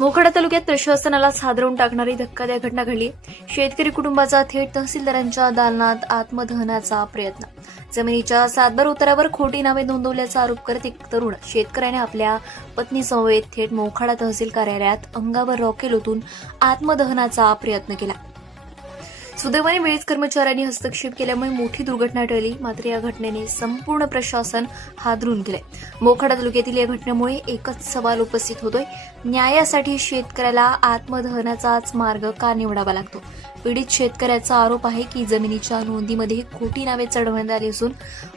मोखाडा तालुक्यात प्रशासनाला हादरवून टाकणारी धक्कादायक घटना घडली। शेतकरी कुटुंबाचा थेट तहसीलदारांच्या दालनात आत्मदहनाचा प्रयत्न। जमिनीच्या सातबार उतारावर खोटी नावे नोंदवल्याचा आरोप करत एक तरुण शेतकऱ्याने आपल्या पत्नीसमवेत थेट मोखाडा तहसील कार्यालयात अंगावर रॉकेल ओतून आत्मदहनाचा प्रयत्न केला। सुदैवाने वेळीच कर्मचाऱ्यांनी हस्तक्षेप केल्यामुळे मोठी दुर्घटना टळली। मात्र या घटनेने संपूर्ण प्रशासन हादरून गेले। मोखाडा तालुक्यातील या घटनेमुळे एकच सवाल उपस्थित होतोय, न्यायासाठी शेतकऱ्याला आत्मदहनाचाच मार्ग का निवडावा लागतो? पीडित शेतकऱ्याचा आरोप आहे की जमिनीच्या नोंदीमध्ये खोटी नावे चढवण्यात आली असून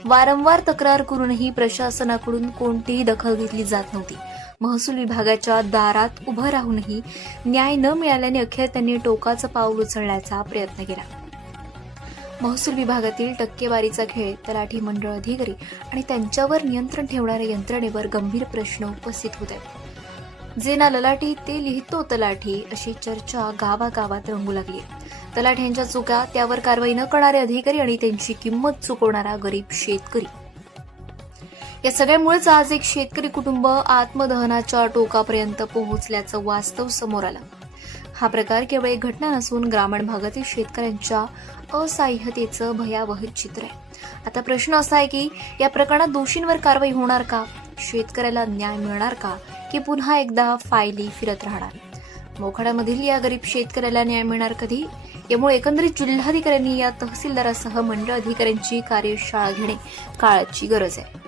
वारंवार तक्रार करूनही प्रशासनाकडून कोणतीही दखल घेतली जात नव्हती। महसूल विभागाच्या दारात उभं राहूनही न्याय न मिळाल्याने अखेर त्यांनी टोकाचं पाऊल उचलण्याचा प्रयत्न केला। महसूल विभागातील टक्केवारीचा खेळ, तलाठी मंडळ अधिकारी आणि त्यांच्यावर नियंत्रण ठेवणाऱ्या यंत्रणेवर गंभीर प्रश्न उपस्थित होते। जे ना ललाटी ते लिहितो तलाठी अशी चर्चा गावागावात रंगू लागली। तलाठ्यांच्या चुका, त्यावर कारवाई न करणारे अधिकारी आणि त्यांची किंमत चुकवणारा गरीब शेतकरी, या सगळ्यामुळेच आज एक शेतकरी कुटुंब आत्मदहनाच्या टोकापर्यंत पोहोचल्याचं वास्तव समोर आलं। हा प्रकार केवळ एक घटना नसून ग्रामीण भागातील शेतकऱ्यांच्या असहाय्यतेचं भयावह चित्र आहे। आता प्रश्न असा आहे की या प्रकरणात दोषींवर कारवाई होणार का? शेतकऱ्याला न्याय मिळणार का? की पुन्हा एकदा फायली फिरत राहणार? मोखाड्यामधील या गरीब शेतकऱ्याला न्याय मिळणार कधी? यामुळे एकंदरीत जिल्हाधिकाऱ्यांनी या तहसीलदारासह मंडळ अधिकाऱ्यांची कार्यशाळा घेणे काळाची गरज आहे।